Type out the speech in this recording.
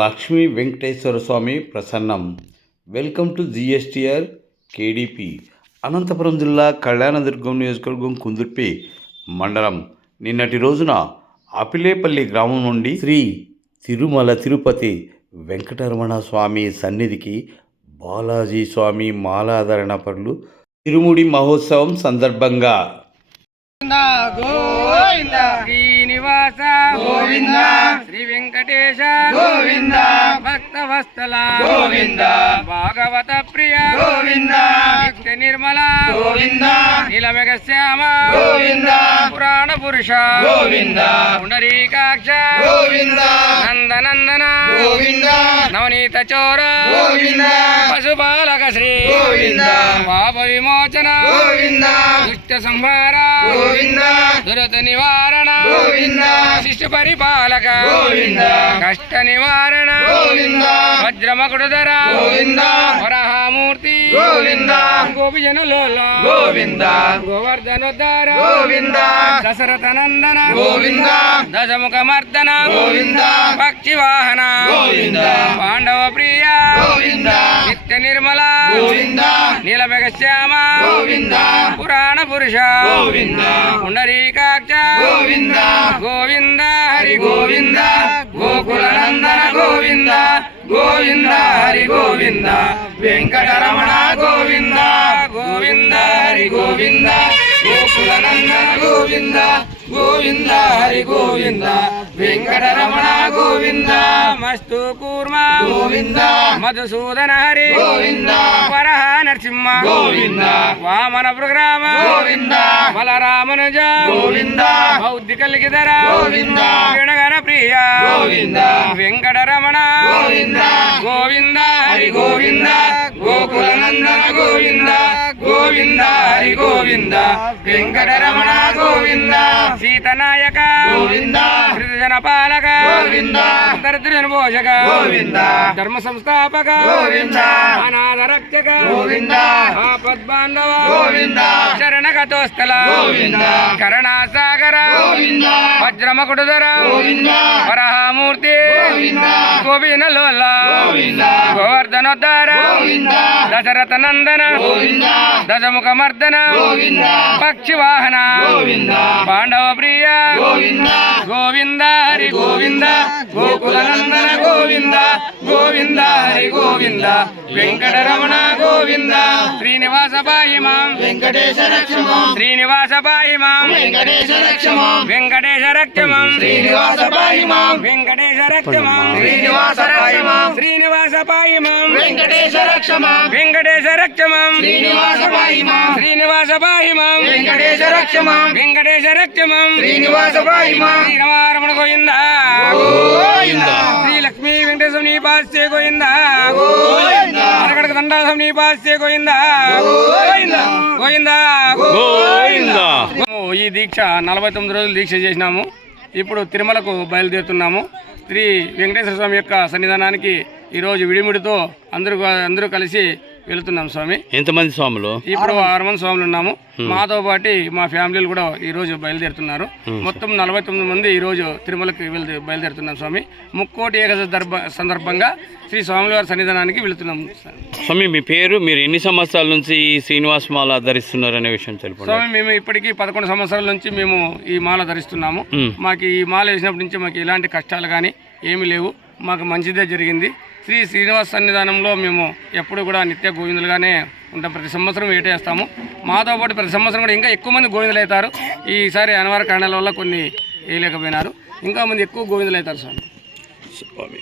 లక్ష్మీ వెంకటేశ్వర స్వామి ప్రసన్నం. Welcome to GSTR KDP. Anantapur జిల్లా కళ్యాణదుర్గం నియోజకవర్గం కుందుర్పి మండలం. నిన్నటి రోజున ఆపిలేపల్లి గ్రామం నుండి శ్రీ తిరుమల తిరుపతి వెంకటరమణ స్వామి సన్నిధికి బాలాజీ స్వామి మాలాధరణ పరులు తిరుముడి మహోత్సవం సందర్భంగా గోవింద శ్రీనివాస గోవింద. శ్రీ వెంకటేశ గోవింద. భక్త వస్తల గోవింద. భాగవత ప్రియ గోవింద. నిత్య నిర్మల గోవింద నీలమెగ శ్యామ గోవింద పురాణ పురుష గోవింద పుండరీకాక్ష గోవింద నందనందన గోవింద నవనీత చోర గోవింద పశుపాలక శ్రీ గోవింద పాప విమోచన గోవింద దుష్ట సంహార గోవింద దురత నివారణ గోవింద పరిపాలక గోవింద కష్ట నివారణ గోవింద వజ్రమకుడుధర గోవింద వరహామూర్తి గోవింద గోపిజనుల గోవింద. గోవర్ధనోద్ధార. గోవింద. దశరథ నందన గోవింద. దశముఖ మర్దన గోవింద. పక్షి వాహన గోవింద. పాండవ ప్రియ గోవింద. నిత్య నిర్మల గోవింద. నీలమెగ శ్యామ గోవింద. పురాణ పురుష గోవింద. పుండరీకాక్ష. గోవింద. గోవింద. హరి గోవింద. గోకుల నందన గోవింద గోవింద హరి గోవింద. వెంకటరమణ గోవింద. గోవింద హరి గోవింద. గోకుల నందన గోవింద. గోవింద హరి గోవింద. వెంకటరమణ గోవింద. మస్తు కూర్మ గోవింద. మధుసూదన హరి. గోవింద. వరహ నరసింహ. గోవింద. వామన ప్రోగ్రామ. గోవింద. బలరామనుజ. గోవింద. కలిగిదర? గణగణ ప్రియ. గోవింద. వెంకటరమణ. గోవింద. గోవింద. హరి గోవింద. గోకుల నందన గోవింద. గోవింద. హరి గోవింద వెంకటరమణ గోవింద సీతనాయక గోవింద హృదయన పాలక గోవింద దరిద్రజన పోషక గోవింద ధర్మ సంస్థాపక గోవింద అనాథ రక్షక గోవింద ఆపద్బాంధవ గోవింద శరణగతోస్థల గోవింద కరుణాసాగర గోవింద వజ్రమకుడుధర గోవింద వరహామూర్తి గోవింద గోవిందలోల గోవింద గోవర్ధనోద్ధార గోవింద దశరథ నందన గోవింద దశముఖ మర్దన గోవింద పక్షి వాహన. గోవింద. పాండవ ప్రియ. గోవింద గోవింద. గోవింద. గోవింద హరి గోవింద. వెంకటరమణ గోవింద. శ్రీనివాస పాయి మాం. వెంకటేశ రక్షమం శ్రీనివాస పాయి మాం. వెంకటేశ రక్షమం వెంకటేశ రక్షమం శ్రీనివాస పాయి మాం. వెంకటేశ రక్షమం శ్రీనివాస రక్షమం శ్రీనివాస పాయి మాం. వెంకటేశ రక్షమం వెంకటేశ రక్షమం శ్రీనివాస పాయి మాం. శ్రీనివాస పాయి మాం. వెంకటేశ రక్షమం వెంకటేశ రక్షమం శ్రీనివాస పాయి మాం. శ్రీరమారమణ గోవింద గోవింద. గోవింద గోవింద? గోవింద. గోవింద ఈ దీక్ష నలభై తొమ్మిది రోజులు దీక్ష చేసినాము. ఇప్పుడు తిరుమలకు బయలుదేరుతున్నాము. శ్రీ వెంకటేశ్వర స్వామి యొక్క సన్నిధానానికి ఈరోజు విడిముడితో అందరూ అందరూ కలిసి వెళుతున్నాం స్వామి. ఎంతమంది స్వాములు? ఇప్పుడు ఆరు మంది. స్వాములు ఉన్నాము. మాతో పాటు మా ఫ్యామిలీలు కూడా ఈ రోజు బయలుదేరుతున్నారు. మొత్తం నలభై తొమ్మిది మంది ఈ రోజు తిరుమలకి వెళ్తే బయలుదేరుతున్నాం స్వామి. ముక్కోటి దర్భ సందర్భంగా శ్రీ స్వామివారి సన్నిధానానికి వెళుతున్నాం స్వామి మీ పేరు మీరు ఎన్ని సంవత్సరాల నుంచి ఈ శ్రీనివాస్ మాల ధరిస్తున్నారు అనే విషయం తెలుపండి స్వామి మేము ఇప్పటికీ పదకొండు సంవత్సరాల నుంచి మేము ఈ మాల ధరిస్తున్నాము. మాకు ఈ మాల వేసినప్పటి నుంచి మాకు ఎలాంటి కష్టాలు కానీ ఏమీ లేవు. మాకు మంచిదే జరిగింది. శ్రీ శ్రీనివాస సన్నిధానంలో మేము ఎప్పుడు కూడా నిత్య గోవిందులుగానే ఉంటాం. ప్రతి సంవత్సరం వేటేస్తాము మాతో పాటు ప్రతి సంవత్సరం కూడా ఇంకా ఎక్కువ మంది గోవిందులు అవుతారు ఈసారి అనవర కారణాల వల్ల కొన్ని వేయలేకపోయినారు. ఇంకా మంది ఎక్కువ గోవిందులు అవుతారు స్వామి. స్వామి.